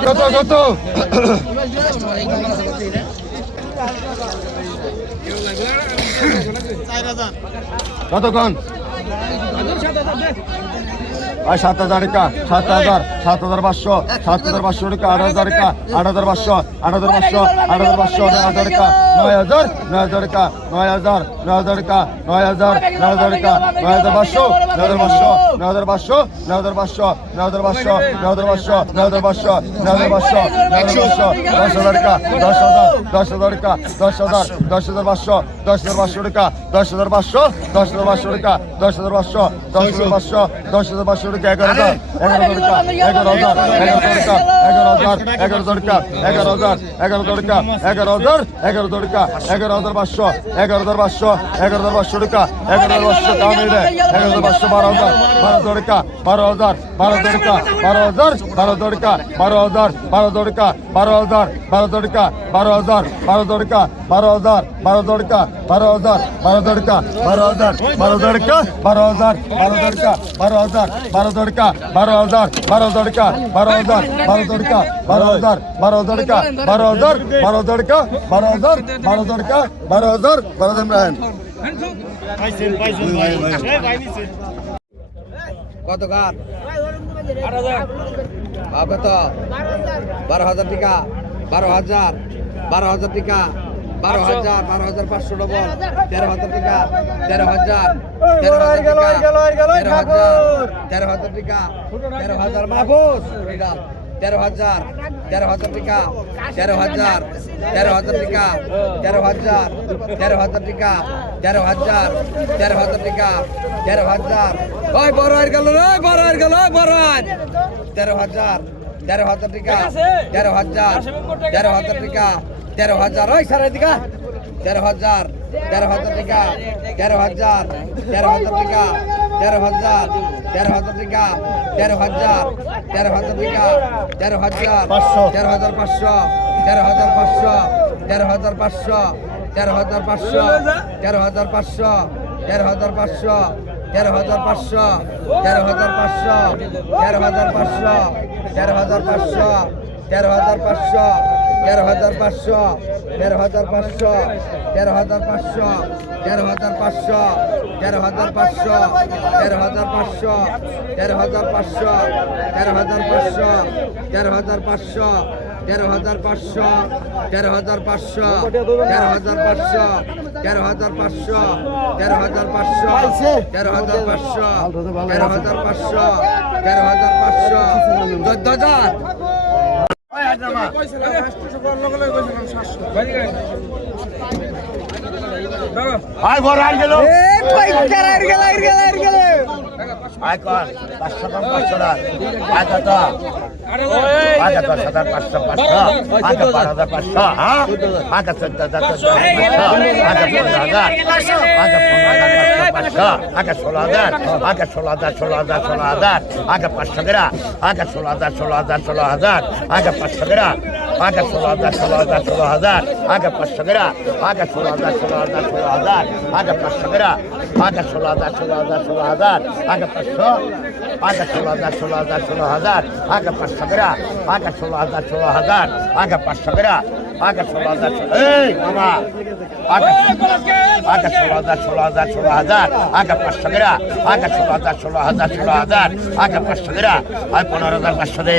কত কত কতক্ষণ আর সাত হাজার টাকা সাত হাজার সাত হাজার পাঁচশো সাত হাজার পাঁচশো টাকা আট হাজার টাকা আট হাজার পাঁচশো আট হাজার পাঁচশো আট হাজার পাঁচশো নয় হাজার টাকা নয় হাজার নয় হাজার টাকা নয় হাজার নয় হাজার টাকা নয় হাজার নয় হাজার টাকা নয় হাজার পাঁচশো নয় হাজার পাঁচশো নয় হাজার পাঁচশো নয় হাজার পাঁচশো নয় হাজার পাঁচশো নয় হাজার পাঁচশো নয় হাজার পাঁচশো নয় হাজার পাঁচশো নয় হাজার পাঁচশো দশ হাজার টাকা দশ হাজার দশ হাজার টাকা দশ হাজার দশ হাজার পাঁচশো দশ হাজার পাঁচশো টাকা দশ হাজার পাঁচশো দশ হাজার পাঁচশো টাকা দশ হাজার পাঁচশো দশ হাজার পাঁচশো দশ হাজার পাঁচশো টাকা এগারো হাজার এগারো হাজার এগারো হাজার এগারো টাকা এগারো হাজার এগারো টাকা এগারো হাজার এগারো টাকা এগারো হাজার পাঁচশো এগারো হাজার পাঁচশো এগারো হাজার পাঁচশো টাকা এগারো হাজার পাঁচশো টাকা মিলে এগারো হাজার পাঁচশো বারো হাজার বারো টাকা বারো হাজার বারো টাকা বারো হাজার বারো টাকা বারো হাজার বারো টাকা বারো হাজার বারো টাকা বারো হাজার বারো টাকা বারো হাজার বারো টাকা বারো হাজার বারো টাকা বারো হাজার বারো টাকা বারো হাজার বারো টাকা বারো হাজার বারো টাকা বারো হাজার বারো টাকা বারো হাজার বারো টাকা বারো হাজার বারো টাকা বারো হাজার বারো টাকা বারো হাজার বারো টাকা বারো হাজার বারো ইমরান কত কত বারো হাজার টাকা বারো হাজার বারো হাজার টাকা বারো হাজার বারো হাজার পাঁচশো ডবল তেরো হাজার টাকা তেরো হাজার তেরো হাজার তেরো হাজার তেরো হাজার টাকা তেরো হাজার মাহফুজ তেরো হাজার তেরো হাজার টাকা তেরো হাজার তেরো হাজার টাকা তেরো হাজার তেরো হাজার টাকা তেরো হাজার তেরো হাজার টাকা তেরো হাজার ওই বড় হয়ে গেল রে বড় হয়ে গেল বড় তেরো হাজার তেরো হাজার টাকা তেরো হাজার তেরো হাজার টাকা তেরো হাজার ওই সারা দিকা তেরো হাজার তেরো হাজার টাকা তেরো হাজার তেরো হাজার টাকা তেরো হাজার তেরো হাজার টাকা তেরো হাজার তেরো হাজার টাকা তেরো হাজার তেরো হাজার পাঁচশো তেরো হাজার পাঁচশো তেরো হাজার পাঁচশো তেরো হাজার পাঁচশো তেরো হাজার পাঁচশো তেরো হাজার পাঁচশো তেরো হাজার পাঁচশো তেরো হাজার পাঁচশো তেরো হাজার পাঁচশো তেরো হাজার পাঁচশো তেরো হাজার পাঁচশো তেরো হাজার পাঁচশো তেরো হাজার পাঁচশো তেরো হাজার পাঁচশো তেরো হাজার পাঁচশো তেরো হাজার পাঁচশো তেরো হাজার পাঁচশো তেরো হাজার পাঁচশো তেরো হাজার পাঁচশো তেরো হাজার পাঁচশো তেরো হাজার পাঁচশো তেরো হাজার পাঁচশো তেরো হাজার পাঁচশো তেরো হাজার পাঁচশো তেরো হাজার পাঁচশো তেরো হাজার পাঁচশো তেরো হাজার পাঁচশো তেরো হাজার পাঁচশো চোদ্দ হাজার আয় বড় আর গেল এই পাইকার আর গেল আর গেল আর গেল কম পাঁচশো হাজার পাঁচশো পাঁচশো হাজার পাঁচশো হ্যাঁ পাঁচশো হাজার আগে পাঁচশো গেরা আগে ষোলো হাজার ষোলো হাজার ষোলো হাজার আগে পাঁচশো গেরা আগে ষোলো হাজার ষোলো হাজার ষোলো হাজার আগে পাঁচশো গেরা আগে ষোলো হাজার ষোলো হাজার ষোলো হাজার আগে পাঁচশো গেরা আগে ষোলো হাজার ষোলো হাজার ষোলো হাজার আগে পাঁচশো আগে ষোলো হাজার ষোলো হাজার ষোলো হাজার আগে পাঁচশো গেরা আগে ষোলো হাজার ষোলো হাজার আগে পাঁচশো গেরা আগে ষোলো হাজার এই মামা আগে আগে ষোলো হাজার ষোলো হাজার ষোলো হাজার আগে পাঁচশো গেরা আগে ষোলো হাজার ষোলো হাজার ষোলো হাজার আগে পাঁচশো গেরা আর পনেরো হাজার পাঁচশো দে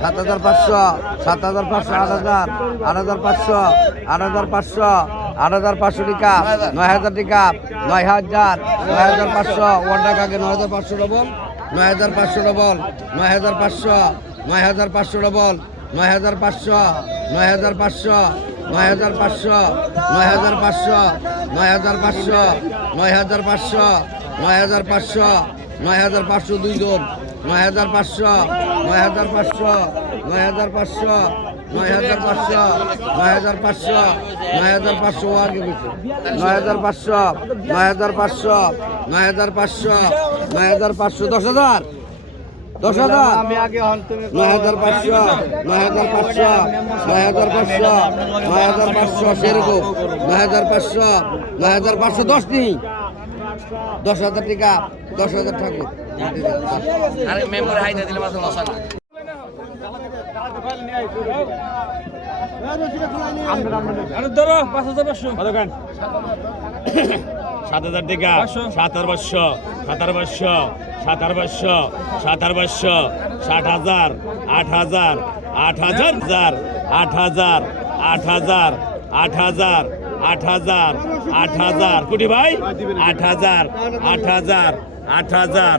সাত হাজার পাঁচশো সাত হাজার পাঁচশো আট হাজার আট হাজার পাঁচশো আট হাজার পাঁচশো আট হাজার পাঁচশো টাকা নয় হাজার টাকা নয় হাজার নয় হাজার পাঁচশো ওয়ান টাকাকে নয় হাজার পাঁচশো ডবল নয় হাজার পাঁচশো ডবল নয় হাজার পাঁচশো নয় হাজার পাঁচশো ডবল নয় হাজার পাঁচশো নয় হাজার পাঁচশো নয় হাজার পাঁচশো নয় হাজার পাঁচশো নয় হাজার পাঁচশো নয় হাজার পাঁচশো নয় হাজার পাঁচশো নয় হাজার পাঁচশো দুইজন নয় হাজার পাঁচশো নয় হাজার পাঁচশো নয় হাজার পাঁচশো দশ হাজার টাকা দশ হাজার ঠাকুর আরে মেম্বার হাইতে দিলে মাত্র মশা না। সাত হাজার টাকা। সাতার পাঁচশো সাতার পাঁচশো সাতার পাঁচশো সাতার পাঁচশো ষাট হাজার আট হাজার আট হাজার হাজার আট হাজার আট হাজার আট হাজার আট হাজার আট হাজার। কুটি ভাই? আট হাজার আট হাজার আট হাজার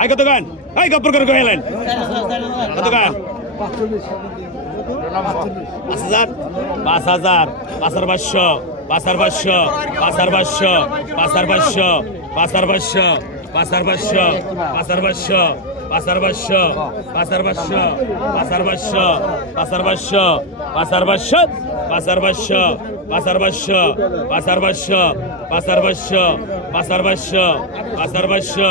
আই কত গান আই গপ্পর করে কহেলেন কত গান পাঁচ হাজার পাঁচ হাজার পাঁচার পাঁচশো পাঁচার পাঁচশো পাঁচার পাঁচশো পাঁচার পাঁচশো পাঁচার পাঁচশো পাঁচার পাঁচশো পাঁচার পাঁচশো পাঁচার পাঁচশো পাঁচার পাঁচশো পাঁচার পাঁচশো পাঁচার পাঁচশো পাঁচার পাঁচশো পাঁচার পাঁচশো পাঁচার পাঁচশো পাঁচার পাঁচশো পাঁচার পাঁচশো পাঁচার পাঁচশো পাঁচার পাঁচশো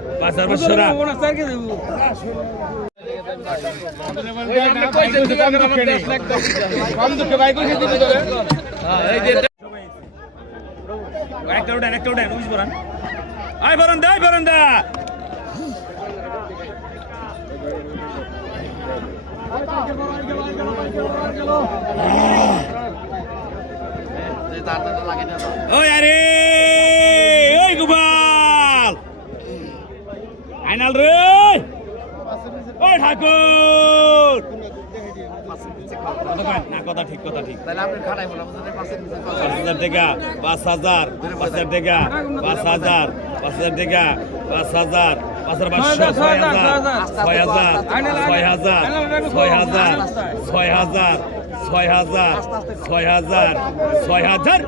পাঁচশো না একটা উঠেন একটা উঠেন বুঝ আয় দা আয় দা। ওই আরে ওই গোপাল আইনাল রে ওই ঠাকুর? না কথা ঠিক কথা ঠিক পাঁচ হাজার টাকা পাঁচ হাজার পাঁচ হাজার টাকা পাঁচ হাজার পাঁচ হাজার টাকা পাঁচ হাজার পাঁচ হাজার পাঁচশো ছয় হাজার ছয় হাজার ছয় হাজার ছয় হাজার ছয় হাজার ছয় হাজার ছয় হাজার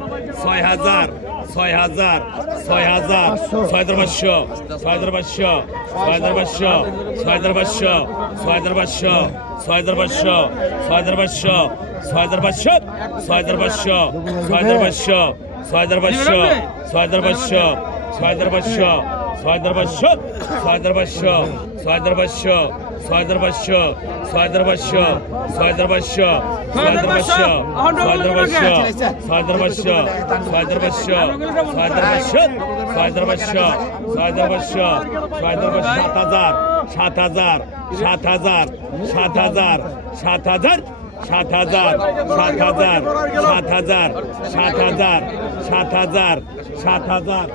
ছয় হাজার ছয় হাজার ছয় হাজার ছয় হাজার পাঁচশো ছয় হাজার পাঁচশো ছয় হাজার পাঁচশো ছয় হাজার পাঁচশো ছয় হাজার পাঁচশো ছয় হাজার পাঁচশো ছয় হাজার পাঁচশো ছয় হাজার পাঁচশো ছয় হাজার পাঁচশো ছয় হাজার পাঁচশো ছয় হাজার ছয় হাজার ছয় হাজার ছয় হাজার ছয় হাজার ছয় হাজার ছয় হাজার পাঁচশো ছয় হাজার পাঁচশো ছয় হাজার পাঁচশো ছয় হাজার পাঁচশো ছয় হাজার পাঁচশো ছয় হাজার পাঁচশো ছয় হাজার পাঁচশো ছয় হাজার পাঁচশো ছয় হাজার পাঁচশো ছয় হাজার পাঁচশো ছয় হাজার পাঁচশো সাত হাজার সাত হাজার সাত হাজার সাত হাজার সাত হাজার সাত হাজার সাত হাজার সাত হাজার সাত হাজার সাত হাজার সাত হাজার